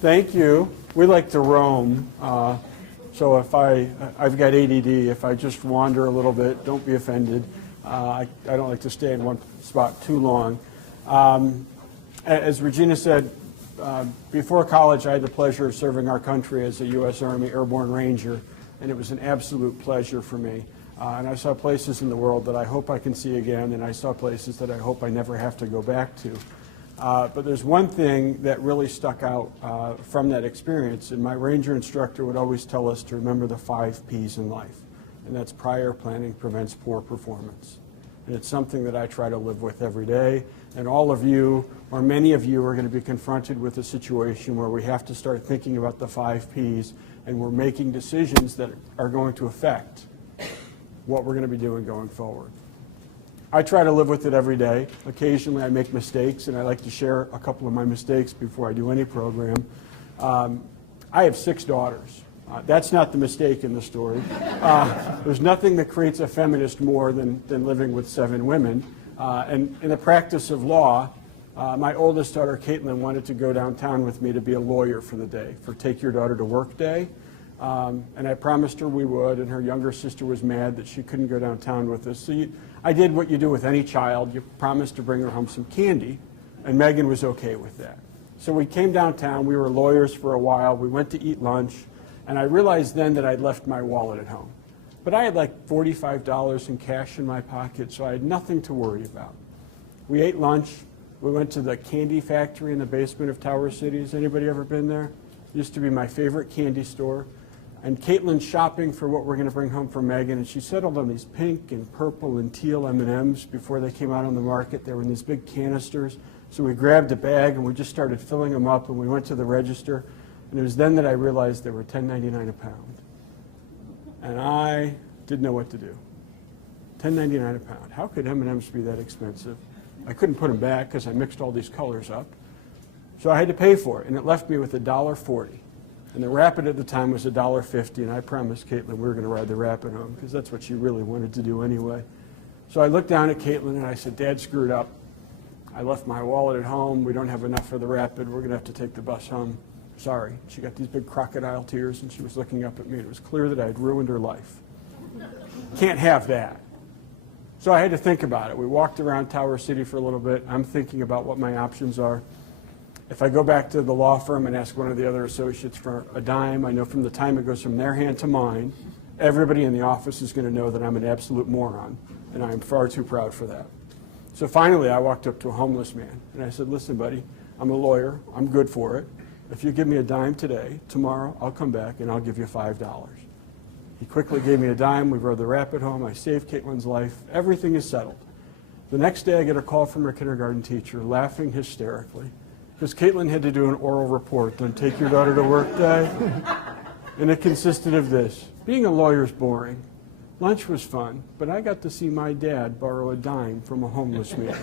Thank you. We like to roam. So if I've got ADD, if I just wander a little bit, don't be offended. I don't like to stay in one spot too long. As Regina said, before college I had the pleasure of serving our country as a U.S. Army Airborne Ranger, and it was an absolute pleasure for me. And I saw places in the world that I hope I can see again, and I saw places that I hope I never have to go back to. But there's one thing that really stuck out from that experience, and my Ranger instructor would always tell us to remember the 5 P's in life, and that's prior planning prevents poor performance. And it's something that I try to live with every day, and all of you, or many of you, are going to be confronted with a situation where we have to start thinking about the 5 P's, and we're making decisions that are going to affect what we're going to be doing going forward. I try to live with it every day. Occasionally I make mistakes, and I like to share a couple of my mistakes before I do any program. I have 6 daughters. That's not the mistake in the story. There's nothing that creates a feminist more than living with 7 women. And in the practice of law, my oldest daughter, Caitlin, wanted to go downtown with me to be a lawyer for the day, for Take Your Daughter to Work Day. And I promised her we would, and her younger sister was mad that she couldn't go downtown with us. So I did what you do with any child. You promised to bring her home some candy, and Megan was okay with that. So we came downtown. We were lawyers for a while. We went to eat lunch, and I realized then that I'd left my wallet at home. But I had like $45 in cash in my pocket, so I had nothing to worry about. We ate lunch. We went to the candy factory in the basement of Tower City. Has anybody ever been there? It used to be my favorite candy store. And Caitlin's shopping for what we're going to bring home for Megan, and she settled on these pink and purple and teal M&Ms before they came out on the market. They were in these big canisters. So we grabbed a bag and we just started filling them up, and we went to the register, and it was then that I realized they were $10.99 a pound. And I didn't know what to do. $10.99 a pound. How could M&Ms be that expensive? I couldn't put them back because I mixed all these colors up. So I had to pay for it, and it left me with $1.40. And the Rapid at the time was $1.50, and I promised Caitlin we were going to ride the Rapid home because that's what she really wanted to do anyway. So I looked down at Caitlin and I said, Dad screwed up. I left my wallet at home. We don't have enough for the Rapid. We're going to have to take the bus home. Sorry. She got these big crocodile tears, and she was looking up at me. It was clear that I had ruined her life. Can't have that. So I had to think about it. We walked around Tower City for a little bit. I'm thinking about what my options are. If I go back to the law firm and ask one of the other associates for a dime, I know from the time it goes from their hand to mine, everybody in the office is going to know that I'm an absolute moron, and I am far too proud for that. So finally, I walked up to a homeless man, and I said, listen, buddy, I'm a lawyer. I'm good for it. If you give me a dime today, tomorrow I'll come back and I'll give you $5. He quickly gave me a dime. We rode the Rapid home. I saved Caitlin's life. Everything is settled. The next day, I get a call from her kindergarten teacher, laughing hysterically, because Caitlin had to do an oral report on Take Your Daughter to Work Day, and it consisted of this. Being a lawyer is boring. Lunch was fun, but I got to see my dad borrow a dime from a homeless man.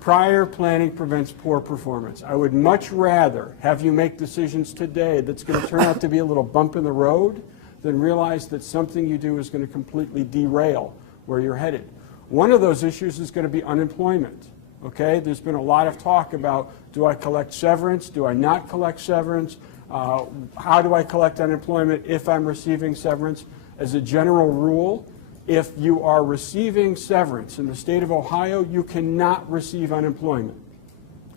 Prior planning prevents poor performance. I would much rather have you make decisions today that's going to turn out to be a little bump in the road than realize that something you do is going to completely derail where you're headed. One of those issues is going to be unemployment. Okay, there's been a lot of talk about, do I collect severance? Do I not collect severance? How do I collect unemployment if I'm receiving severance? As a general rule, if you are receiving severance in the state of Ohio, you cannot receive unemployment.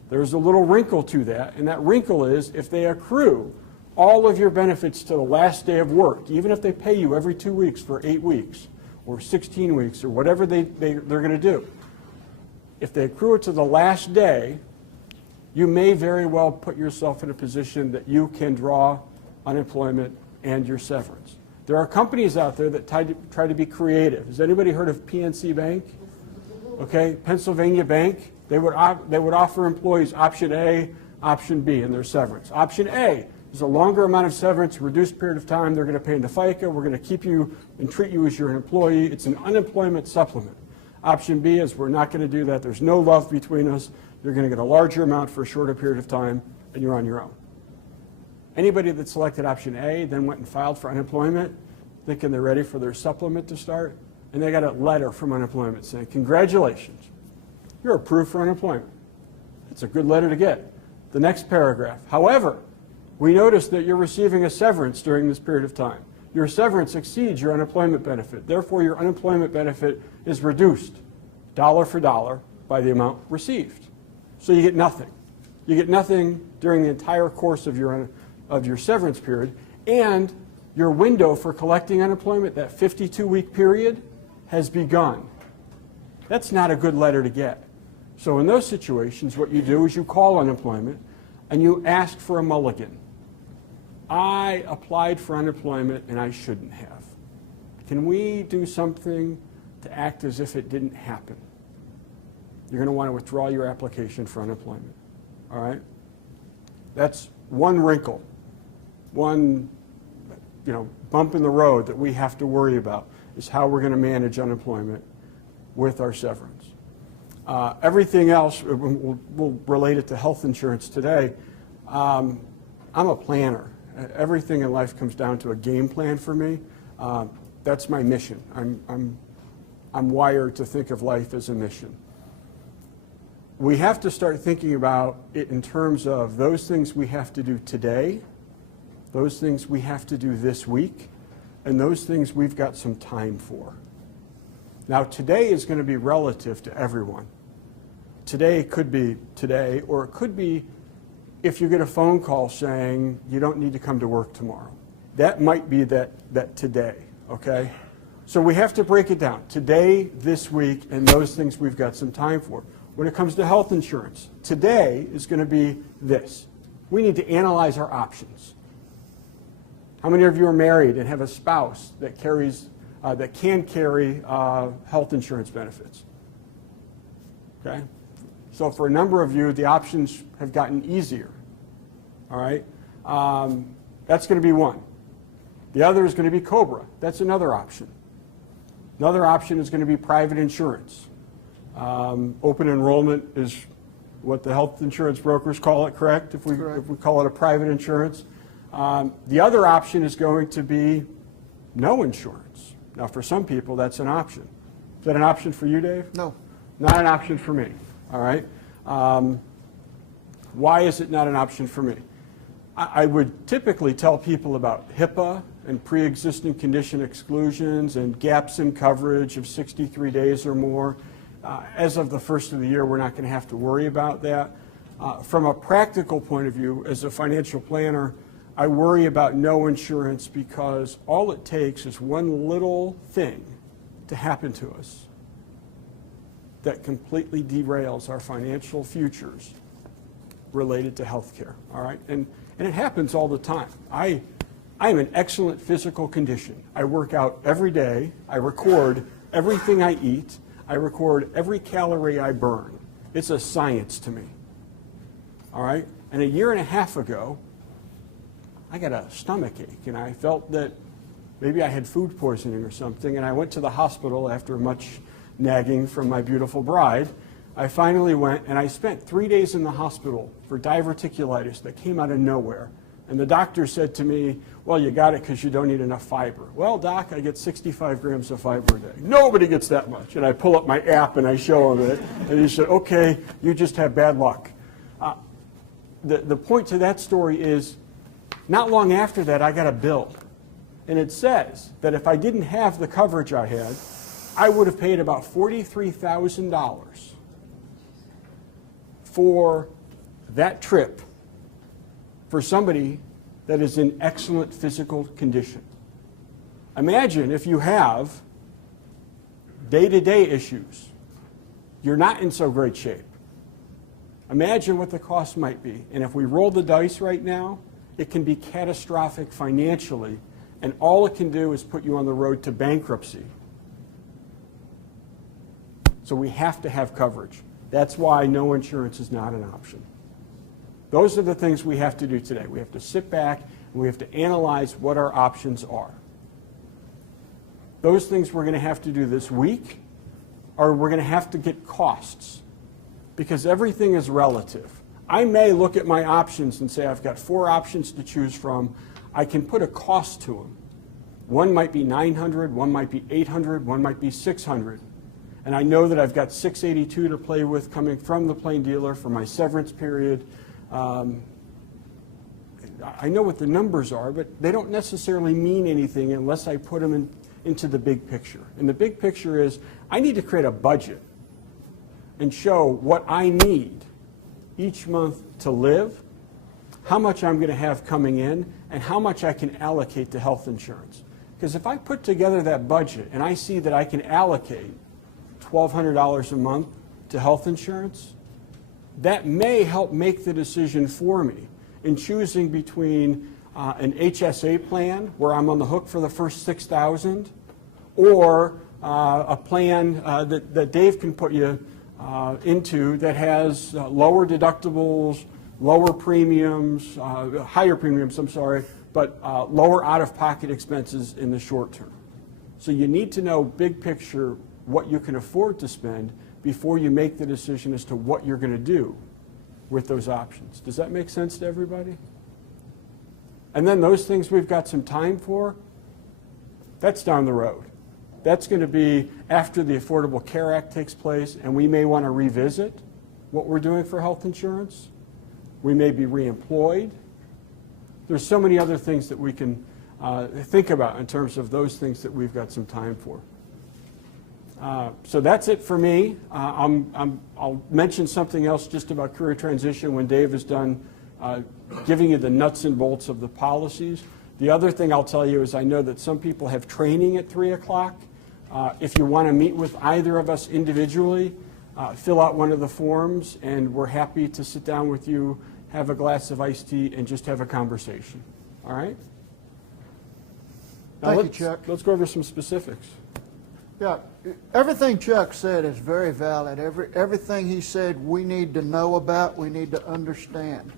There's a little wrinkle to that, and that wrinkle is if they accrue all of your benefits to the last day of work, even if they pay you every 2 weeks for 8 weeks or 16 weeks or whatever they're going to do. If they accrue it to the last day, you may very well put yourself in a position that you can draw unemployment and your severance. There are companies out there that try to be creative. Has anybody heard of PNC Bank? Okay, Pennsylvania Bank. They would offer employees option A, option B in their severance. Option A is a longer amount of severance, reduced period of time. They're going to pay into FICA. We're going to keep you and treat you as your employee. It's an unemployment supplement. Option B is we're not going to do that. There's no love between us. You're going to get a larger amount for a shorter period of time, and you're on your own. Anybody that selected option A then went and filed for unemployment, thinking they're ready for their supplement to start, and they got a letter from unemployment saying, congratulations, you're approved for unemployment. It's a good letter to get. The next paragraph, however, We notice that you're receiving a severance during this period of time. Your severance exceeds your unemployment benefit. Therefore, your unemployment benefit is reduced dollar for dollar by the amount received. So you get nothing. You get nothing during the entire course of your severance period, and your window for collecting unemployment, that 52-week period, has begun. That's not a good letter to get. So in those situations, what you do is you call unemployment and you ask for a mulligan. I applied for unemployment and I shouldn't have. Can we do something to act as if it didn't happen? You're going to want to withdraw your application for unemployment. All right? That's one wrinkle, one bump in the road that we have to worry about, is how we're going to manage unemployment with our severance. Everything else, we'll relate it to health insurance today. I'm a planner. Everything in life comes down to a game plan for me. That's my mission. I'm wired to think of life as a mission. We have to start thinking about it in terms of those things we have to do today, those things we have to do this week, and those things we've got some time for. Now, today is going to be relative to everyone. Today could be today, or it could be if you get a phone call saying you don't need to come to work tomorrow. That might be that today, okay? So we have to break it down. Today, this week, and those things we've got some time for. When it comes to health insurance, today is going to be this. We need to analyze our options. How many of you are married and have a spouse that can carry health insurance benefits? Okay? So for a number of you, the options have gotten easier. All right? That's going to be one. The other is going to be COBRA. That's another option. Another option is going to be private insurance. Open enrollment is what the health insurance brokers call it, correct? If we call it a private insurance. The other option is going to be no insurance. Now, for some people, that's an option. Is that an option for you, Dave? No. Not an option for me. All right. Why is it not an option for me? I would typically tell people about HIPAA and pre-existing condition exclusions and gaps in coverage of 63 days or more. As of the first of the year, we're not going to have to worry about that. From a practical point of view, as a financial planner, I worry about no insurance because all it takes is one little thing to happen to us that completely derails our financial futures related to health care, all right? And it happens all the time. I am in excellent physical condition. I work out every day. I record everything I eat. I record every calorie I burn. It's a science to me, all right? And a year and a half ago, I got a stomach ache, and I felt that maybe I had food poisoning or something, and I went to the hospital after much nagging from my beautiful bride. I finally went, and I spent 3 days in the hospital for diverticulitis that came out of nowhere. And the doctor said to me, well, you got it because you don't need enough fiber. Well, doc, I get 65 grams of fiber a day. Nobody gets that much. And I pull up my app and I show him it, and he said, okay, you just have bad luck. The point to that story is, not long after that, I got a bill. And it says that if I didn't have the coverage I had, I would have paid about $43,000 for that trip for somebody that is in excellent physical condition. Imagine if you have day-to-day issues. You're not in so great shape. Imagine what the cost might be. And if we roll the dice right now, it can be catastrophic financially, and all it can do is put you on the road to bankruptcy. So we have to have coverage. That's why no insurance is not an option. Those are the things we have to do today. We have to sit back and we have to analyze what our options are. Those things we're going to have to do this week, or we're going to have to get costs, because everything is relative. I may look at my options and say I've got 4 options to choose from. I can put a cost to them. One might be $900, one might be $800, one might be $600. And I know that I've got $682 to play with coming from the plain dealer for my severance period. I know what the numbers are, but they don't necessarily mean anything unless I put them into the big picture. And the big picture is I need to create a budget and show what I need each month to live, how much I'm going to have coming in, and how much I can allocate to health insurance. Because if I put together that budget and I see that I can allocate $1,200 a month to health insurance, that may help make the decision for me in choosing between an HSA plan where I'm on the hook for the first $6,000 or a plan that Dave can put you into that has lower deductibles, lower premiums, higher premiums, I'm sorry, but lower out-of-pocket expenses in the short term. So you need to know big picture what you can afford to spend before you make the decision as to what you're going to do with those options. Does that make sense to everybody? And then those things we've got some time for, that's down the road. That's going to be after the Affordable Care Act takes place, and we may want to revisit what we're doing for health insurance. We may be reemployed. There's so many other things that we can think about in terms of those things that we've got some time for. So that's it for me. I'll mention something else just about career transition when Dave is done giving you the nuts and bolts of the policies. The other thing I'll tell you is I know that some people have training at 3 o'clock. If you want to meet with either of us individually, fill out one of the forms, and we're happy to sit down with you, have a glass of iced tea, and just have a conversation. All right? Now Thank you, Chuck. Let's go over some specifics. Yeah, everything Chuck said is very valid. Everything he said we need to know about, we need to understand.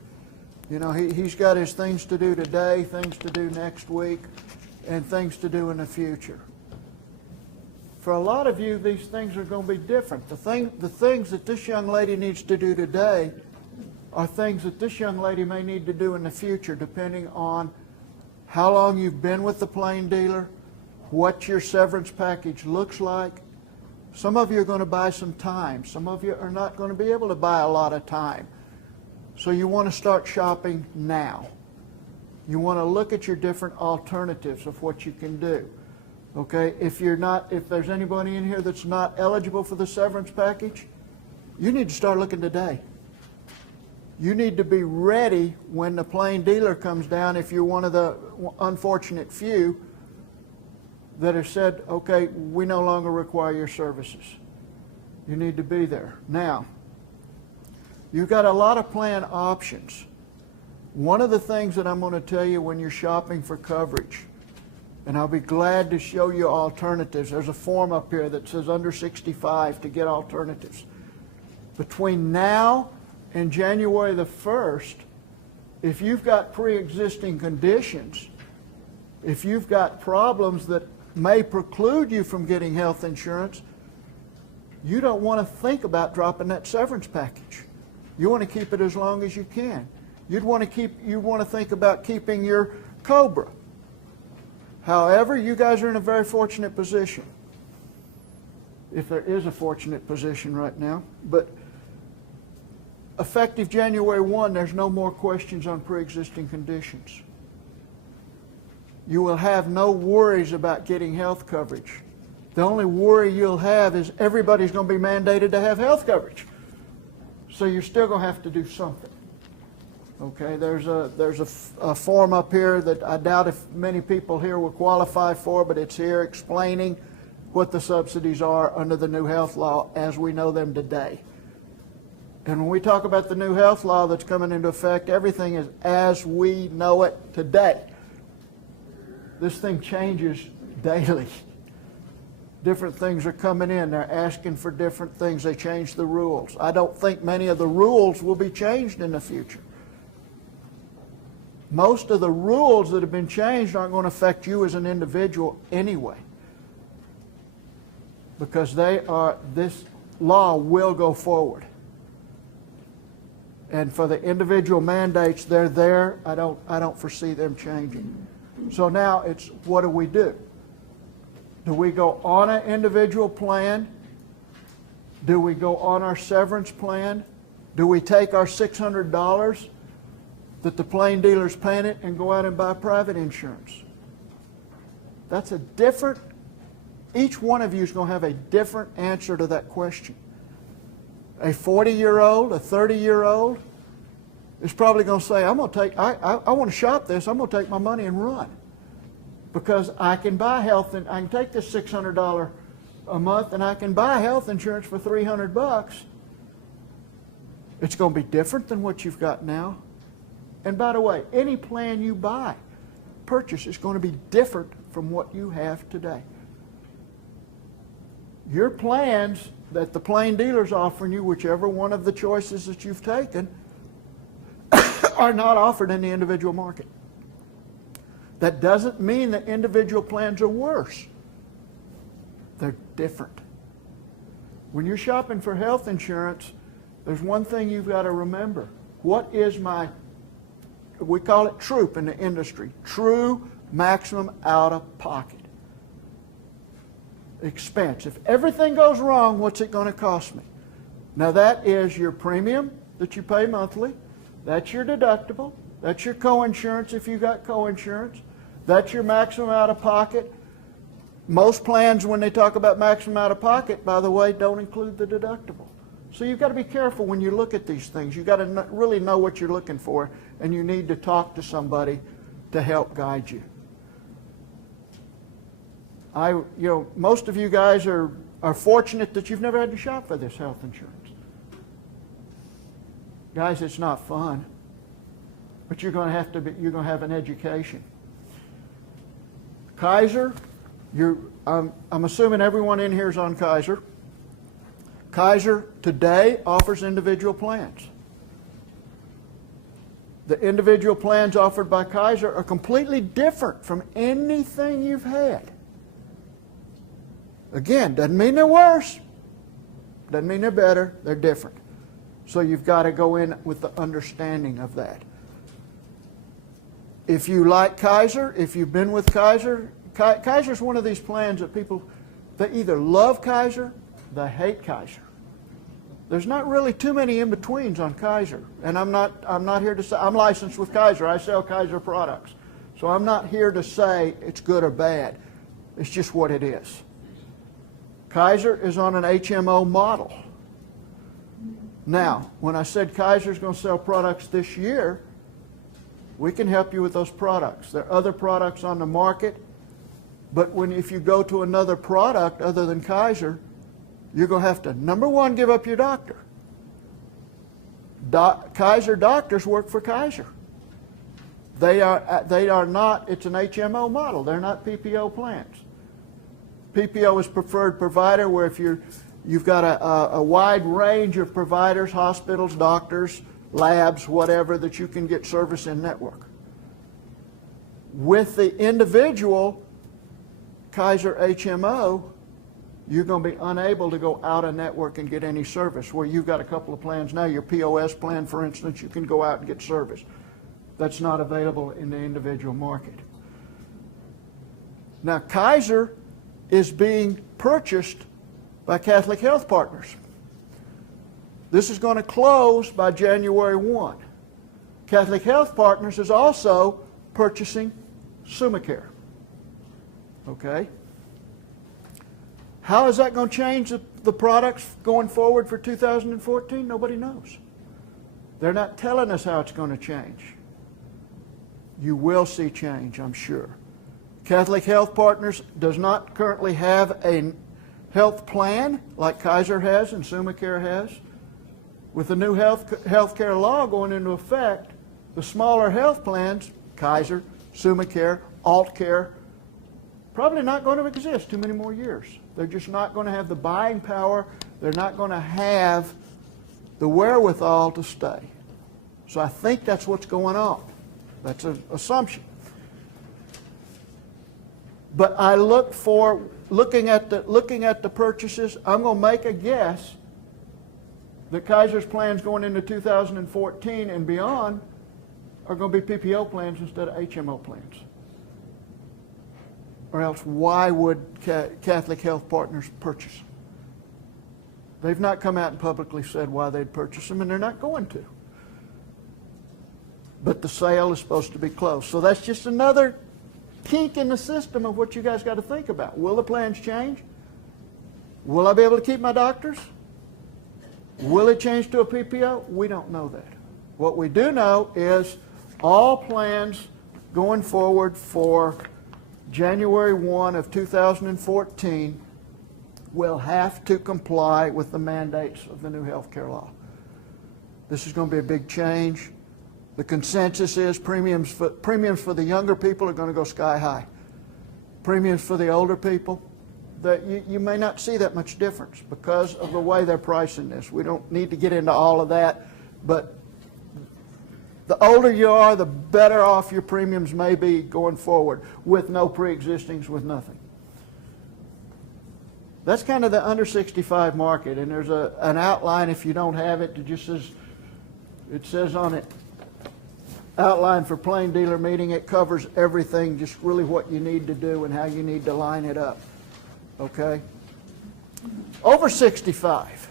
You know, he's got his things to do today, things to do next week, and things to do in the future. For a lot of you, these things are going to be different. The things that this young lady needs to do today are things that this young lady may need to do in the future, depending on how long you've been with the plain dealer, what your severance package looks like. Some of you are going to buy some time. Some of you are not going to be able to buy a lot of time. So you want to start shopping now. You want to look at your different alternatives of what you can do. Okay, if there's anybody in here that's not eligible for the severance package, you need to start looking today. You need to be ready when the plain dealer comes down if you're one of the unfortunate few that have said, okay, we no longer require your services. You need to be there. Now, you've got a lot of plan options. One of the things that I'm going to tell you when you're shopping for coverage, and I'll be glad to show you alternatives. There's a form up here that says under 65 to get alternatives. Between now and January the 1st, if you've got pre-existing conditions, if you've got problems that may preclude you from getting health insurance, you don't want to think about dropping that severance package. You want to keep it as long as you can. You want to think about keeping your COBRA. However, you guys are in a very fortunate position, if there is a fortunate position right now. But effective January 1, there's no more questions on pre-existing conditions. You will have no worries about getting health coverage. The only worry you'll have is everybody's going to be mandated to have health coverage. So you're still going to have to do something. Okay, there's a form up here that I doubt if many people here will qualify for, but it's here explaining what the subsidies are under the new health law as we know them today. And when we talk about the new health law that's coming into effect, everything is as we know it today. This thing changes daily. Different things are coming in. They're asking for different things. They change the rules. I don't think many of the rules will be changed in the future. Most of the rules that have been changed aren't going to affect you as an individual anyway, because this law will go forward. And for the individual mandates, they're there. I don't foresee them changing. So now it's, what do? Do we go on an individual plan? Do we go on our severance plan? Do we take our $600 that the plain dealers panic and go out and buy private insurance? That's a different, each one of you is going to have a different answer to that question. A 40-year-old, a 30-year-old is probably going to say, I want to shop this, I'm going to take my money and run. Because I can buy health, and I can take this $600 a month and I can buy health insurance for $300. It's going to be different than what you've got now. And by the way, any plan you purchase is going to be different from what you have today. Your plans that the plain dealer's offering you, whichever one of the choices that you've taken, are not offered in the individual market. That doesn't mean that individual plans are worse. They're different. When you're shopping for health insurance, there's one thing you've got to remember. What is we call it TROOP in the industry, true maximum out-of-pocket expense. If everything goes wrong, what's it going to cost me? Now that is your premium that you pay monthly. That's your deductible. That's your co-insurance if you got co-insurance. That's your maximum out-of-pocket. Most plans, when they talk about maximum out-of-pocket, by the way, don't include the deductible. So you've got to be careful when you look at these things. You've got to really know what you're looking for, and you need to talk to somebody to help guide you. Most of you guys are fortunate that you've never had to shop for this health insurance. Guys, it's not fun, but you're going to have an education. Kaiser, I'm assuming everyone in here is on Kaiser. Kaiser today offers individual plans. The individual plans offered by Kaiser are completely different from anything you've had. Again, doesn't mean they're worse, doesn't mean they're better, they're different. So you've got to go in with the understanding of that. If you like Kaiser, if you've been with Kaiser, Kaiser's one of these plans that people, they either love Kaiser, they hate Kaiser. There's not really too many in-betweens on Kaiser. And I'm not here to say, I'm licensed with Kaiser, I sell Kaiser products. So I'm not here to say it's good or bad. It's just what it is. Kaiser is on an HMO model. Now, when I said Kaiser's going to sell products this year, we can help you with those products. There are other products on the market, but if you go to another product other than Kaiser, you're going to have to, number one, give up your doctor. Kaiser doctors work for Kaiser. They are not, it's an HMO model. They're not PPO plans. PPO is preferred provider, where if you've got a wide range of providers, hospitals, doctors, labs, whatever, that you can get service in network. With the individual Kaiser HMO, you're going to be unable to go out of network and get any service. Where you've got a couple of plans now, your POS plan, for instance, you can go out and get service. That's not available in the individual market. Now, Kaiser is being purchased by Catholic Health Partners. This is going to close by January 1. Catholic Health Partners is also purchasing SummaCare. Okay? How is that going to change the products going forward for 2014? Nobody knows. They're not telling us how it's going to change. You will see change, I'm sure. Catholic Health Partners does not currently have a health plan like Kaiser has and SummaCare has. With the new healthcare law going into effect, the smaller health plans, Kaiser, SummaCare, AltCare, probably not going to exist too many more years. They're just not going to have the buying power. They're not going to have the wherewithal to stay. So I think that's what's going on. That's an assumption. But I look for, looking at the purchases, I'm going to make a guess that Kaiser's plans going into 2014 and beyond are going to be PPO plans instead of HMO plans. Or else, why would Catholic Health Partners purchase them? They've not come out and publicly said why they'd purchase them, and they're not going to. but the sale is supposed to be closed. So that's just another kink in the system of what you guys got to think about. Will the plans change? Will I be able to keep my doctors? Will it change to a PPO? We don't know that. What we do know is all plans going forward for January 1 of 2014 will have to comply with the mandates of the new health care law. This is going to be a big change. The consensus is premiums for the younger people are going to go sky high. Premiums for the older people, that you may not see that much difference because of the way they're pricing this. We don't need to get into all of that, but the older you are, the better off your premiums may be going forward with no pre-existings, with nothing. That's kind of the under 65 market, and there's an outline if you don't have it. It says on it, outline for plain dealer meeting. It covers everything, just really what you need to do and how you need to line it up. Okay? Over 65.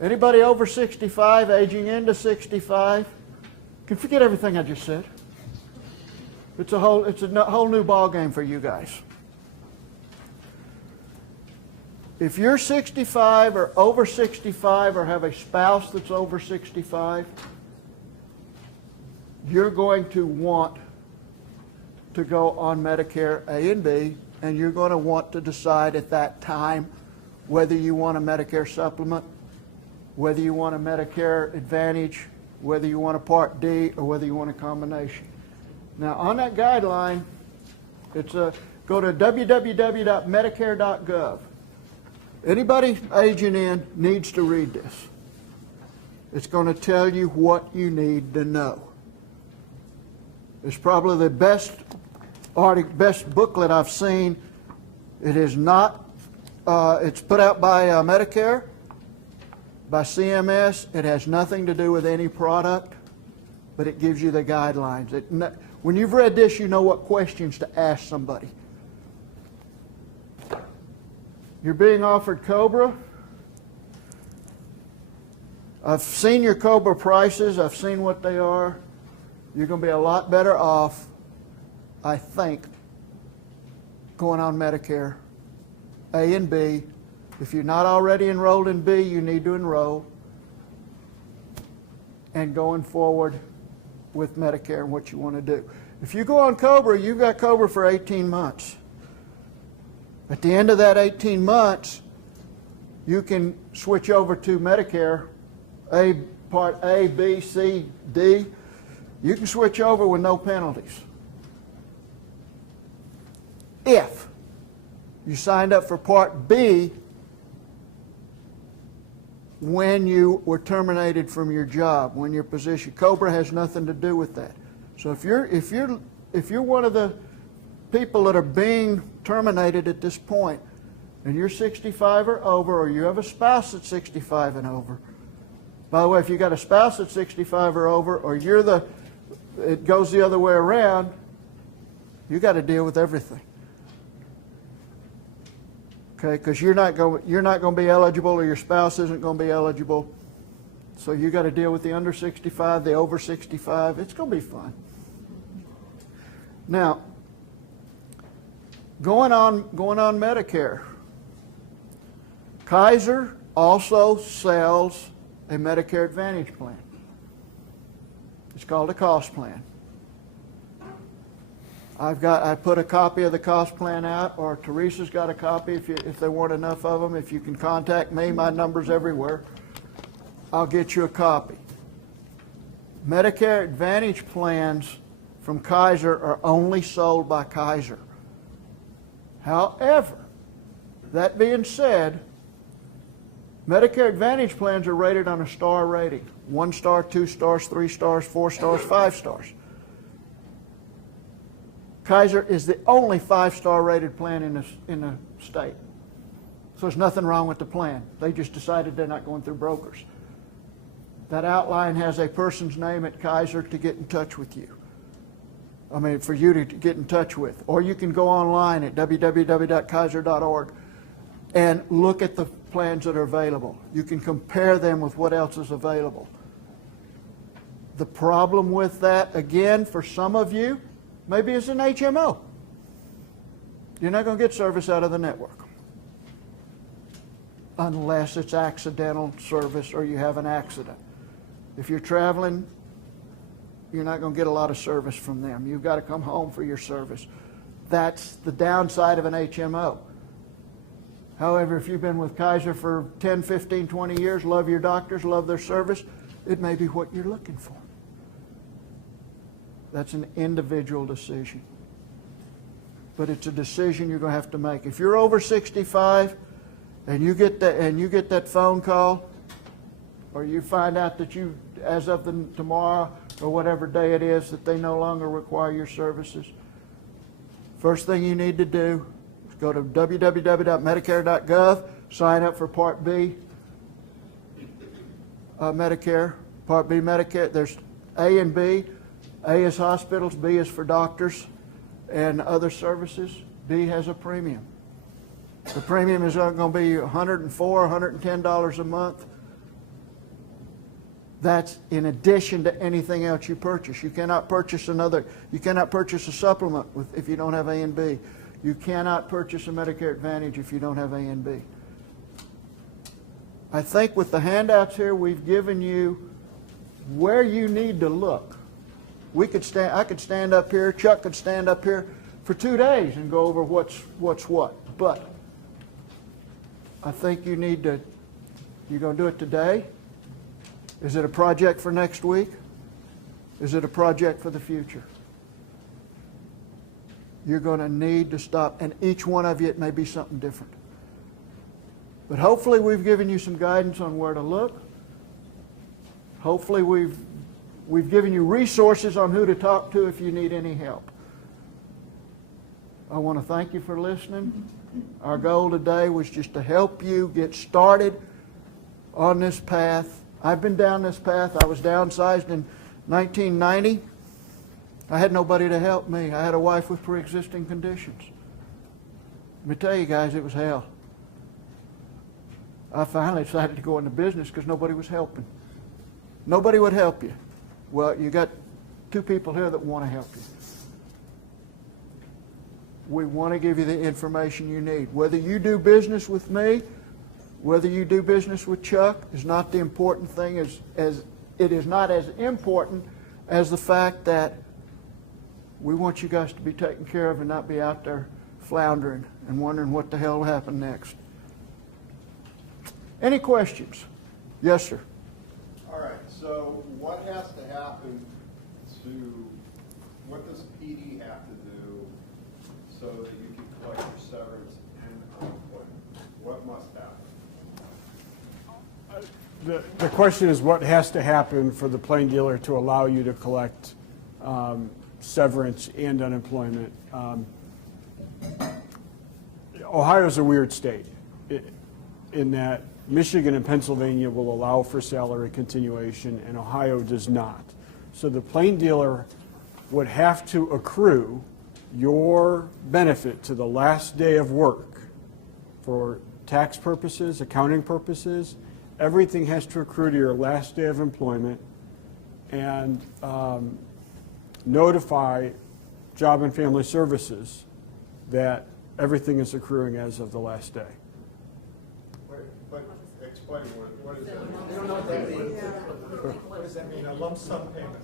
Anybody over 65, aging into 65, can forget everything I just said. It's a whole new ball game for you guys. If you're 65 or over 65 or have a spouse that's over 65, you're going to want to go on Medicare A and B, and you're going to want to decide at that time whether you want a Medicare supplement, whether you want a Medicare Advantage, whether you want a Part D, or whether you want a combination. Now, on that guideline, go to www.medicare.gov. Anybody aging in needs to read this. It's going to tell you what you need to know. It's probably the best booklet I've seen. It is not, it's put out by Medicare, by CMS. It has nothing to do with any product, but it gives you the guidelines. When you've read this, you know what questions to ask somebody. You're being offered COBRA. I've seen your COBRA prices. I've seen what they are. You're going to be a lot better off, I think, going on Medicare A and B. If you're not already enrolled in B, you need to enroll. And going forward with Medicare and what you want to do. If you go on COBRA, you've got COBRA for 18 months. At the end of that 18 months, you can switch over to Medicare, Part A, B, C, D. You can switch over with no penalties. If you signed up for Part B when you were terminated from your job, when your position. COBRA has nothing to do with that. So if you're one of the people that are being terminated at this point, and you're 65 or over, or you have a spouse that's 65 and over. By the way, if you got a spouse that's 65 or over, or it goes the other way around, you got to deal with everything. Okay, because you're not going to be eligible, or your spouse isn't going to be eligible. So you got to deal with the under 65, the over 65. It's going to be fun. Now, going on Medicare. Kaiser also sells a Medicare Advantage plan. It's called a cost plan. I put a copy of the cost plan out, or Teresa's got a copy if there weren't enough of them. If you can contact me, my number's everywhere. I'll get you a copy. Medicare Advantage plans from Kaiser are only sold by Kaiser. However, that being said, Medicare Advantage plans are rated on a star rating. 1 star, 2 stars, 3 stars, 4 stars, 5 stars. Kaiser is the only 5-star rated plan in the state. So there's nothing wrong with the plan. They just decided they're not going through brokers. That outline has a person's name at Kaiser to get in touch with you. I mean, for you to get in touch with. Or you can go online at www.kaiser.org and look at the plans that are available. You can compare them with what else is available. The problem with that, again, for some of you, maybe it's an HMO. You're not going to get service out of the network unless it's accidental service or you have an accident. If you're traveling, you're not going to get a lot of service from them. You've got to come home for your service. That's the downside of an HMO. However, if you've been with Kaiser for 10, 15, 20 years, love your doctors, love their service, it may be what you're looking for. That's an individual decision. But it's a decision you're going to have to make. If you're over 65 and you get that phone call, or you find out that you, as of tomorrow or whatever day it is, that they no longer require your services, first thing you need to do is go to www.medicare.gov, sign up for Part B Medicare, Part B Medicare. There's A and B. A is hospitals, B is for doctors and other services. B has a premium. The premium is going to be $104, $110 a month. That's in addition to anything else you purchase. You cannot purchase a supplement if you don't have A and B. You cannot purchase a Medicare Advantage if you don't have A and B. I think with the handouts here, we've given you where you need to look. I could stand up here, Chuck could stand up here for 2 days and go over what's what. But I think you're going to do it today. Is it a project for next week? Is it a project for the future? You're going to need to stop, and each one of you, it may be something different. But hopefully we've given you some guidance on where to look. Hopefully we've given you resources on who to talk to if you need any help. I want to thank you for listening. Our goal today was just to help you get started on this path. I've been down this path. I was downsized in 1990. I had nobody to help me. I had a wife with pre-existing conditions. Let me tell you guys, it was hell. I finally decided to go into business because nobody was helping. Nobody would help you. Well, you got 2 people here that want to help you. We want to give you the information you need. Whether you do business with me, whether you do business with Chuck, is not the important thing. As it is not as important as the fact that we want you guys to be taken care of and not be out there floundering and wondering what the hell will happen next. Any questions? Yes, sir. All right, so what has to happen what does PD have to do so that you can collect your severance and unemployment? What must happen? The question is what has to happen for the plain dealer to allow you to collect severance and unemployment. Ohio's a weird state in that Michigan and Pennsylvania will allow for salary continuation and Ohio does not. So the plain dealer would have to accrue your benefit to the last day of work for tax purposes, accounting purposes. Everything has to accrue to your last day of employment and notify Job and Family Services that everything is accruing as of the last day. But explain what is that? I don't know what that means. What does that mean, a lump sum payment?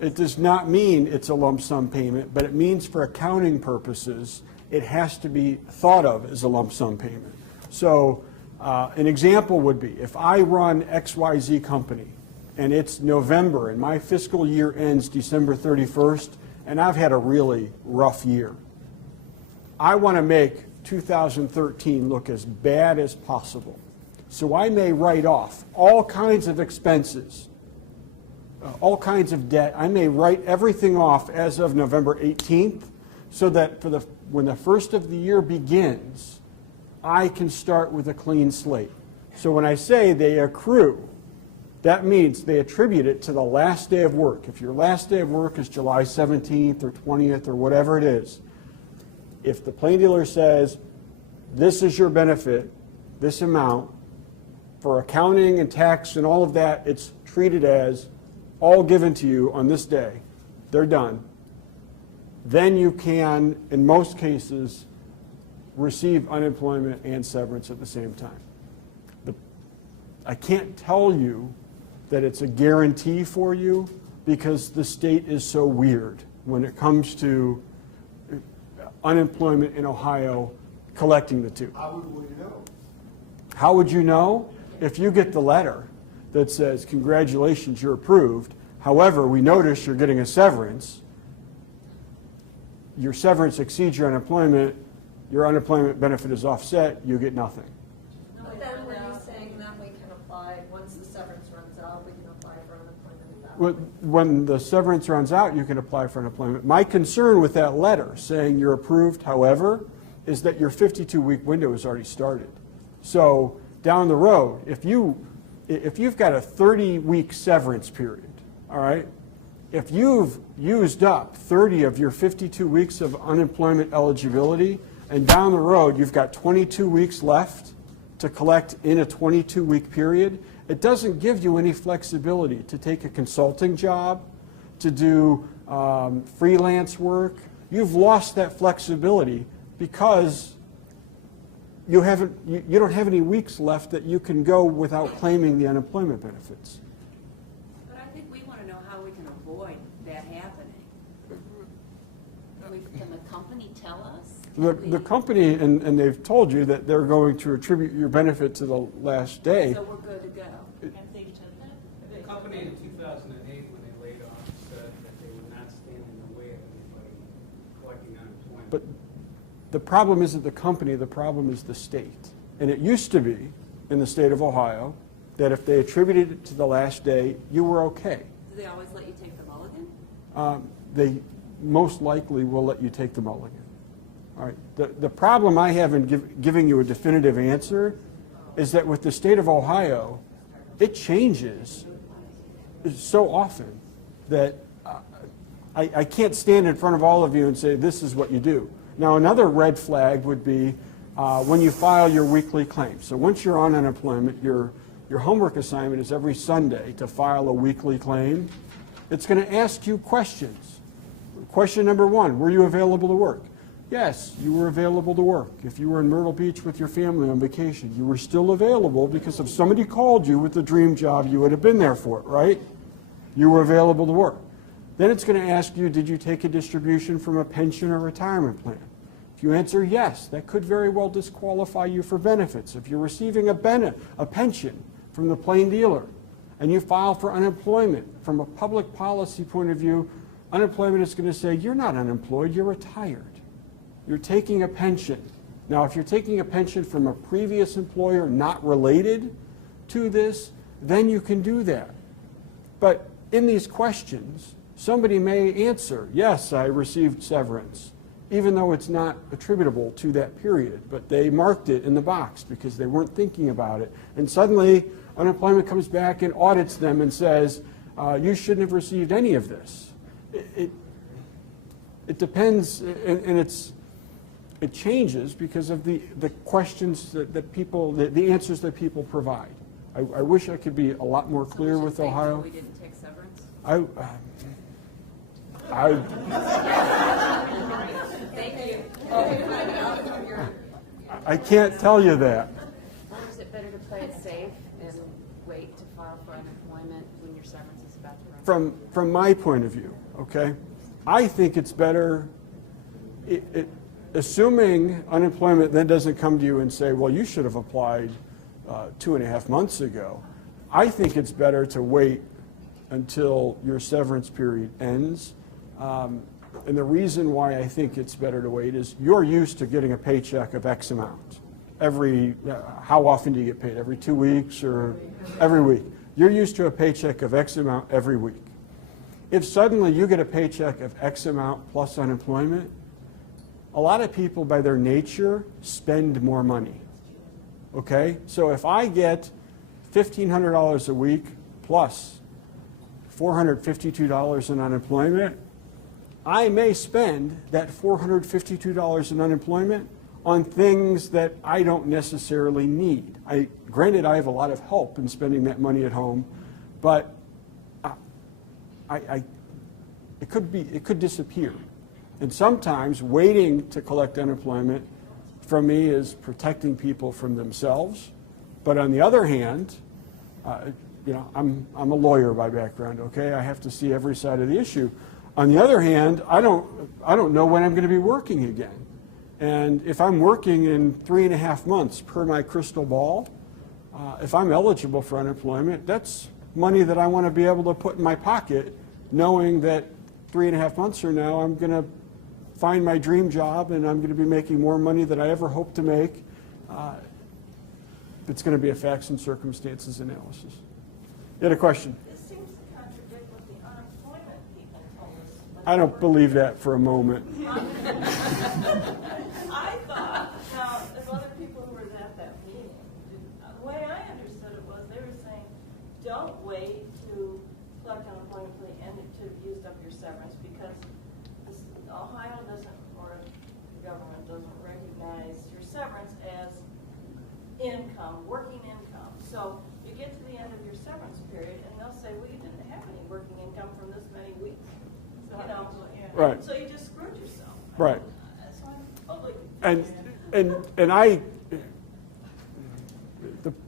It does not mean it's a lump sum payment, but it means for accounting purposes, it has to be thought of as a lump sum payment. So an example would be if I run XYZ company and it's November and my fiscal year ends December 31st and I've had a really rough year. I want to make 2013 look as bad as possible. So I may write off all kinds of expenses, all kinds of debt. I may write everything off as of November 18th so that when the first of the year begins, I can start with a clean slate. So when I say they accrue, that means they attribute it to the last day of work. If your last day of work is July 17th or 20th or whatever it is, if the plain dealer says, this is your benefit, this amount, for accounting and tax and all of that, it's treated as all given to you on this day, they're done, then you can, in most cases, receive unemployment and severance at the same time. I can't tell you that it's a guarantee for you because the state is so weird when it comes to unemployment in Ohio collecting the two. How would we know? How would you know? If you get the letter that says, congratulations, you're approved. However, we notice you're getting a severance. Your severance exceeds your unemployment benefit is offset, you get nothing. But then were you saying that we can apply, once the severance runs out, we can apply for unemployment at that point? When the severance runs out, you can apply for unemployment. My concern with that letter saying you're approved, however, is that your 52-week window has already started. So down the road, if you've got a 30-week severance period, all right, if you've used up 30 of your 52 weeks of unemployment eligibility, and down the road you've got 22 weeks left to collect in a 22-week period, it doesn't give you any flexibility to take a consulting job, to do freelance work. You've lost that flexibility because you don't have any weeks left that you can go without claiming the unemployment benefits. But I think we want to know how we can avoid that happening. Can the company tell us? The company, and they've told you that they're going to attribute your benefit to the last day. So we're good to go. The company in 2008, when they laid off, said that they would not stand in the way of anybody collecting unemployment. But the problem isn't the company, the problem is the state. And it used to be, in the state of Ohio, that if they attributed it to the last day, you were okay. Do they always let you take the mulligan? They most likely will let you take the mulligan. All right. The problem I have in giving you a definitive answer is that with the state of Ohio, it changes so often that I can't stand in front of all of you and say, this is what you do. Now, another red flag would be when you file your weekly claim. So once you're on unemployment, your homework assignment is every Sunday to file a weekly claim. It's going to ask you questions. Question number one, were you available to work? Yes, you were available to work. If you were in Myrtle Beach with your family on vacation, you were still available because if somebody called you with the dream job, you would have been there for it, right? You were available to work. Then it's going to ask you, did you take a distribution from a pension or retirement plan? If you answer yes, that could very well disqualify you for benefits. If you're receiving a pension from the plain dealer and you file for unemployment, from a public policy point of view, unemployment is going to say, you're not unemployed, you're retired. You're taking a pension. Now, if you're taking a pension from a previous employer not related to this, then you can do that. But in these questions, somebody may answer, yes, I received severance, even though it's not attributable to that period, but they marked it in the box because they weren't thinking about it. And suddenly, unemployment comes back and audits them and says, you shouldn't have received any of this. It depends, and it changes because of the questions that people, the answers that people provide. I wish I could be a lot more clear with Ohio. We didn't take severance? Thank you. I can't tell you that. Or is it better to play it safe and wait to file for unemployment when your severance is about to run? From my point of view, okay, I think it's better, assuming unemployment then doesn't come to you and say, well, you should have applied 2.5 months ago. I think it's better to wait until your severance period ends. And the reason why I think it's better to wait is you're used to getting a paycheck of X amount. How often do you get paid? Every 2 weeks or every week? You're used to a paycheck of X amount every week. If suddenly you get a paycheck of X amount plus unemployment, a lot of people by their nature spend more money. Okay? So if I get $1,500 a week plus $452 in unemployment, I may spend that $452 in unemployment on things that I don't necessarily need. Granted, I have a lot of help in spending that money at home, but it could disappear. And sometimes waiting to collect unemployment for me is protecting people from themselves. But on the other hand, you know, I'm a lawyer by background, okay? I have to see every side of the issue. On the other hand, I don't know when I'm going to be working again. And if I'm working in 3.5 months per my crystal ball, if I'm eligible for unemployment, that's money that I want to be able to put in my pocket, knowing that 3.5 months from now I'm going to find my dream job and I'm going to be making more money than I ever hoped to make. It's going to be a facts and circumstances analysis. You had a question? This seems to contradict what the unemployment people told us. I don't believe that for a moment. I thought, now, if other people who were at that meeting, the way I understood it was they were saying, don't wait to collect unemployment for the end to have used up your severance because Ohio doesn't, or the government doesn't recognize your severance as income, working income. So you get to the end of your severance period and they'll say, well, you didn't have any working income from this many weeks. So, you know, Right. So you just screwed yourself. Right. So I'm totally And I,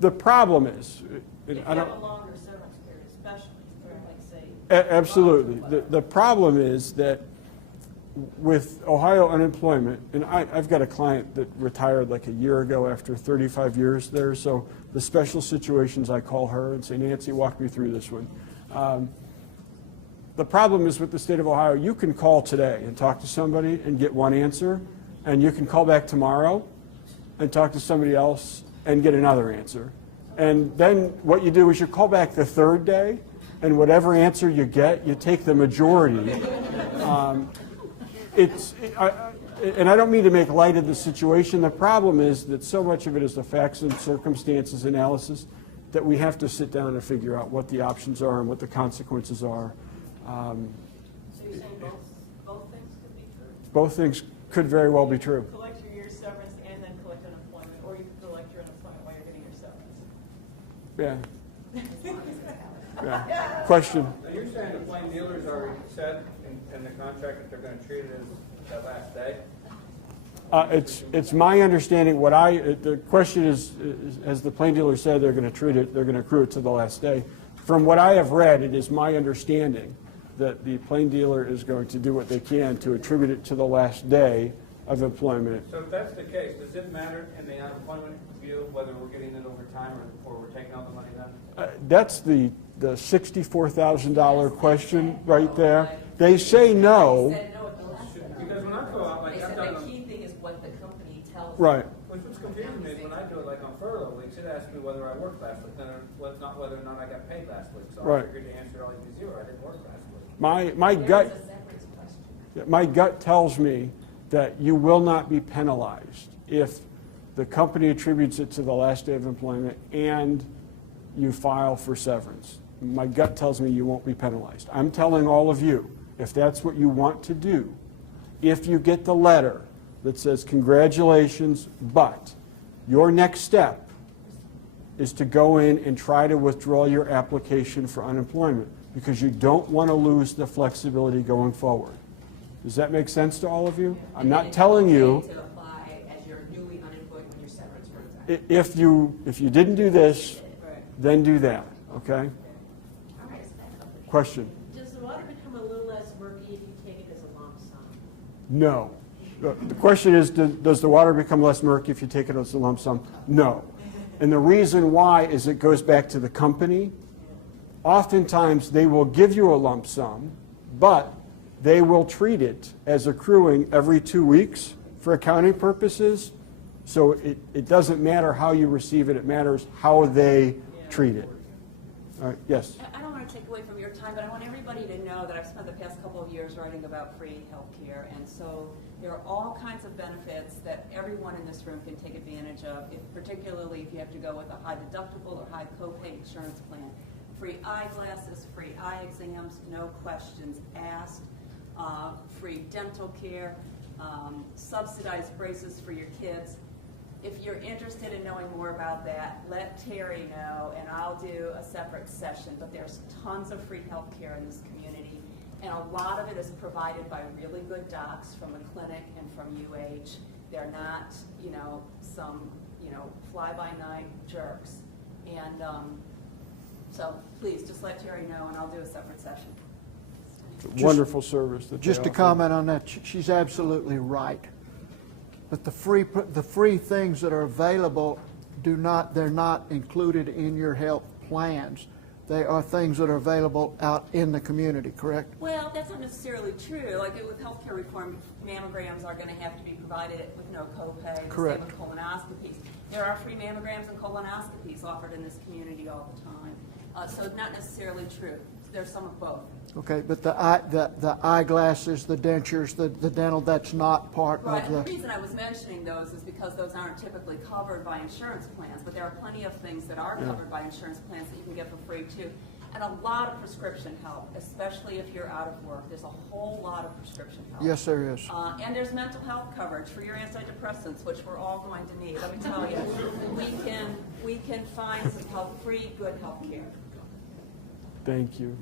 the problem is, if you I have don't. a longer severance period, especially, for like say. Absolutely. The problem is that with Ohio unemployment, and I've got a client that retired like a year ago after 35 years there, so the special situations I call her and say, Nancy, walk me through this one. The problem is with the state of Ohio, you can call today and talk to somebody and get one answer, and you can call back tomorrow and talk to somebody else and get another answer. And then what you do is you call back the third day, and whatever answer you get, you take the majority. And I don't mean to make light of the situation. The problem is that so much of it is the facts and circumstances analysis that we have to sit down and figure out what the options are and what the consequences are. So you're saying both things could be true? Both things could very well be true. Collect your year's severance and then collect unemployment, or you can collect your unemployment while you're getting your severance. Yeah. Yeah. Question? So you're saying the plain dealers already said in the contract that they're going to treat it as that last day? It's my understanding. The question is, as the plain dealer said, they're going to treat it. They're going to accrue it to the last day. From what I have read, it is my understanding that the plain dealer is going to do what they can to attribute it to the last day of employment. So if that's the case, does it matter in the unemployment view whether we're getting it over time or we're taking out the money then? That's the $64,000 question right there. They say no. Because when I go out, like They I've said done, the key thing is what the company tells. Right. what's confusing me is when I do it like on furlough weeks, it asks me whether I worked last week, not whether or not I got paid last week. So Right. I figured the answer would always be zero. I didn't work last week. My gut tells me that you will not be penalized if the company attributes it to the last day of employment and you file for severance. My gut tells me you won't be penalized. I'm telling all of you, if that's what you want to do, if you get the letter that says congratulations, but your next step is to go in and try to withdraw your application for unemployment because you don't want to lose the flexibility going forward. Does that make sense to all of you? I'm not telling you. To apply as you're newly unemployed when your severance runs out. If you didn't do this, then do that, okay? Question? Does the water become a little less murky if you take it as a lump sum? No. The question is, does the water become less murky if you take it as a lump sum? No. And the reason why is it goes back to the company. Oftentimes, they will give you a lump sum, but they will treat it as accruing every 2 weeks for accounting purposes. So it doesn't matter how you receive it, it matters how they treat it. All right, yes? I don't want to take away from your time, but I want everybody to know that I've spent the past couple of years writing about free health care, and so there are all kinds of benefits that everyone in this room can take advantage of, particularly if you have to go with a high deductible or high copay insurance plan. Free eyeglasses, free eye exams, no questions asked, free dental care, subsidized braces for your kids. If you're interested in knowing more about that, let Terry know, and I'll do a separate session. But there's tons of free health care in this community, And a lot of it is provided by really good docs from the clinic and from UH. They're not, some, fly-by-night jerks. And so please, just let Terry know, and I'll do a separate session. Wonderful service that they Just to offer. comment on that, she's absolutely right. But the free things that are available they're not included in your health plans. They are things that are available out in the community, correct? Well, that's not necessarily true. Like with healthcare reform, mammograms are going to have to be provided with no copay. Correct. The same with colonoscopies. There are free mammograms and colonoscopies offered in this community all the time. So not necessarily true. There's some of both. Okay, but the eyeglasses, the dentures, the dental, that's not part Right, of and the... the reason I was mentioning those is because those aren't typically covered by insurance plans, but there are plenty of things that are covered by insurance plans that you can get for free too. And a lot of prescription help, especially if you're out of work. There's a whole lot of prescription help. Yes, there is. And there's mental health coverage for your antidepressants, which we're all going to need. Let me tell you, we can find some free, good health care. Thank you.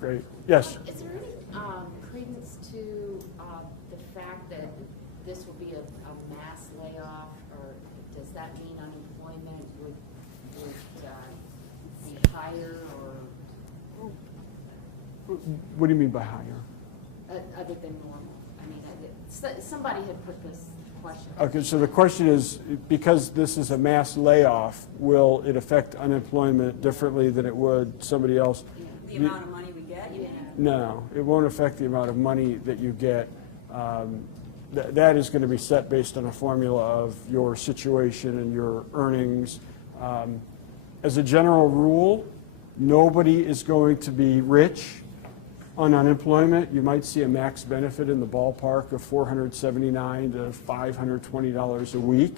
Great. Yes. Is there any credence to the fact that this will be a mass layoff, or does that mean unemployment would be higher, or What do you mean by higher? other than normal? I mean, somebody had put this question. Okay, so the question is, because this is a mass layoff, will it affect unemployment differently than it would somebody else? The amount of money we get? Yeah. No, it won't affect the amount of money that you get. That is going to be set based on a formula of your situation and your earnings. As a general rule, nobody is going to be rich on unemployment. You might see a max benefit in the ballpark of $479 to $520 a week.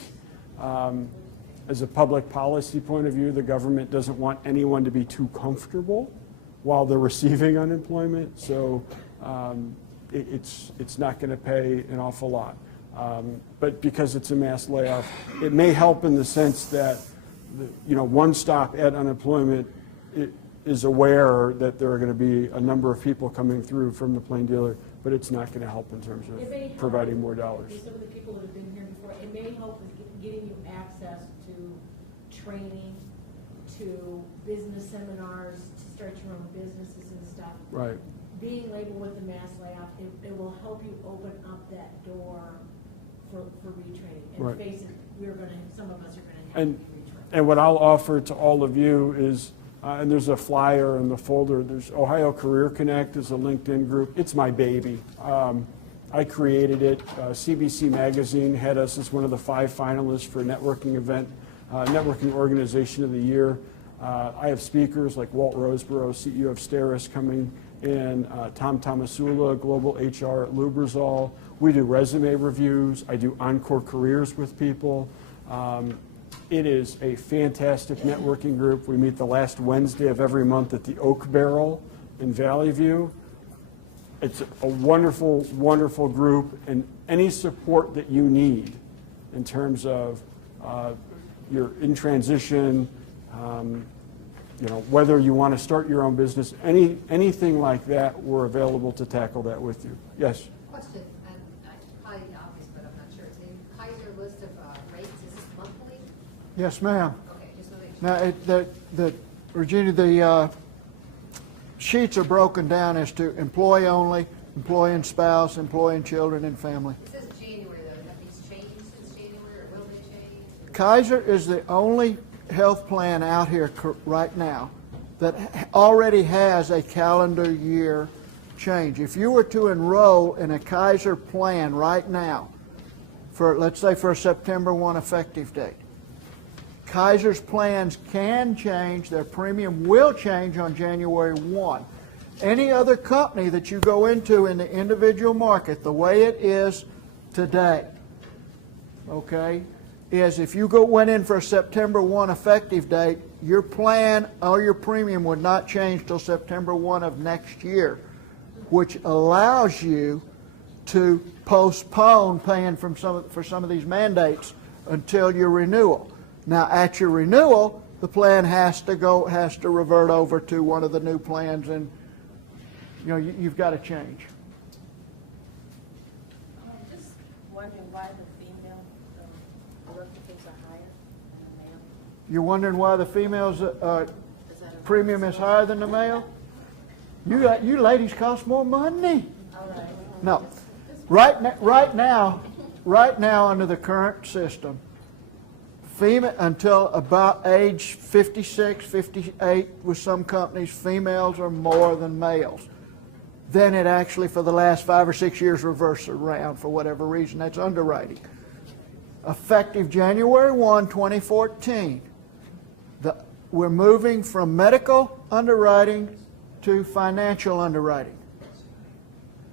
As a public policy point of view, the government doesn't want anyone to be too comfortable while they're receiving unemployment, so it's not going to pay an awful lot. But because it's a mass layoff, it may help in the sense that one stop at unemployment is aware that there are going to be a number of people coming through from the plain dealer, but it's not going to help in terms of providing more dollars. Some of the people that have been here before, it may help with getting you access to training, to business seminars, to start your own businesses and stuff. Right. Being labeled with the mass layoff, it will help you open up that door for retraining. And Right. face it, some of us are going to have to be retrained. And what I'll offer to all of you is, and there's a flyer in the folder, there's Ohio Career Connect is a LinkedIn group. It's my baby. I created it. CBC Magazine had us as one of the 5 finalists for Networking Organization of the Year. I have speakers like Walt Roseborough, CEO of Steris, coming in, Tom Tomasula, Global HR at Lubrizol. We do resume reviews. I do encore careers with people. It is a fantastic networking group. We meet the last Wednesday of every month at the Oak Barrel in Valley View. It's a wonderful, wonderful group, and any support that you need in terms of you're in transition, whether you want to start your own business, anything like that, we're available to tackle that with you. Yes? Question, and it's probably obvious, but I'm not sure. It's in Kaiser list of rates, is this monthly? Yes, ma'am. Okay, just want to make sure. Now, Virginia, the sheets are broken down as to employee only, employee and spouse, employee and children and family. It says January though, have these changed since January, or will they change? Kaiser is the only health plan out here right now that already has a calendar year change. If you were to enroll in a Kaiser plan right now, for let's say for a September 1 effective date, Kaiser's plans can change, their premium will change on January 1. Any other company that you go into in the individual market, the way it is today, okay, is if you went in for a September 1 effective date, your plan or your premium would not change till September 1 of next year, which allows you to postpone paying for some of these mandates until your renewal. Now, at your renewal, the plan has to revert over to one of the new plans, and you've got to change. I'm just wondering why the female workers are higher than the male. You're wondering why the female's premium is higher than the male? You ladies cost more money. All right. No. Right now, under the current system, female until about age 56, 58 with some companies, females are more than males. Then it actually, for the last 5 or 6 years, reversed around for whatever reason. That's underwriting. Effective January 1, 2014, we're moving from medical underwriting to financial underwriting.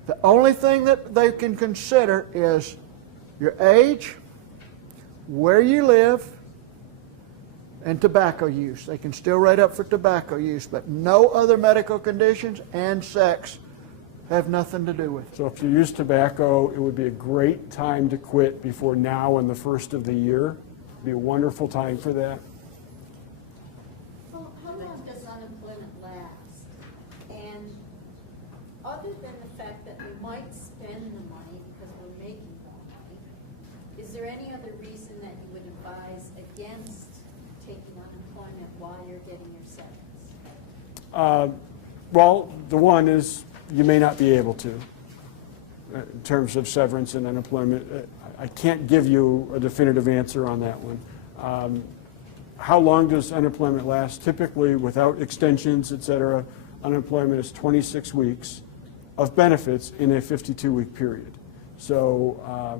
The only thing that they can consider is your age, where you live, and tobacco use. They can still rate up for tobacco use, but no other medical conditions and sex have nothing to do with it. So if you use tobacco, it would be a great time to quit before now and the first of the year. It'd be a wonderful time for that. Well, how long does unemployment last? And other than the fact that we might spend the money because we're making more money, is there any other reason that you would advise against taking unemployment while you're getting your severance? Well, the one is you may not be able to in terms of severance and unemployment. I can't give you a definitive answer on that one. How long does unemployment last? Typically, without extensions, et cetera, unemployment is 26 weeks of benefits in a 52-week period. So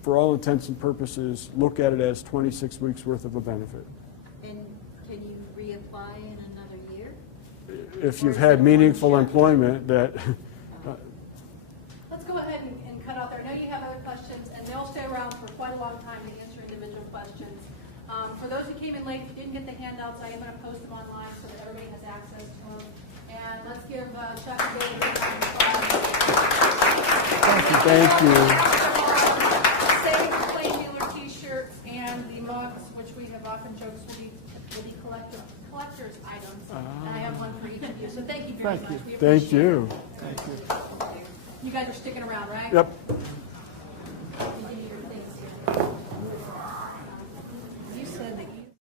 for all intents and purposes, look at it as 26 weeks worth of a benefit. And can you reapply in another year? If you've had meaningful employment that... Let's go ahead and cut out there. I know you have other questions, and they'll stay around for quite a long time to answer individual questions. For those who came in late, who didn't get the handouts, I am going to post them online so that everybody has access to them. And let's give Chuck and David a round of applause. Thank you. Save the plain dealer T-shirts and the mugs, which we have often joked will be collector's items. And I have one for each of you. So thank you very much. We Thank appreciate you. it. You guys are sticking around, right? Yep.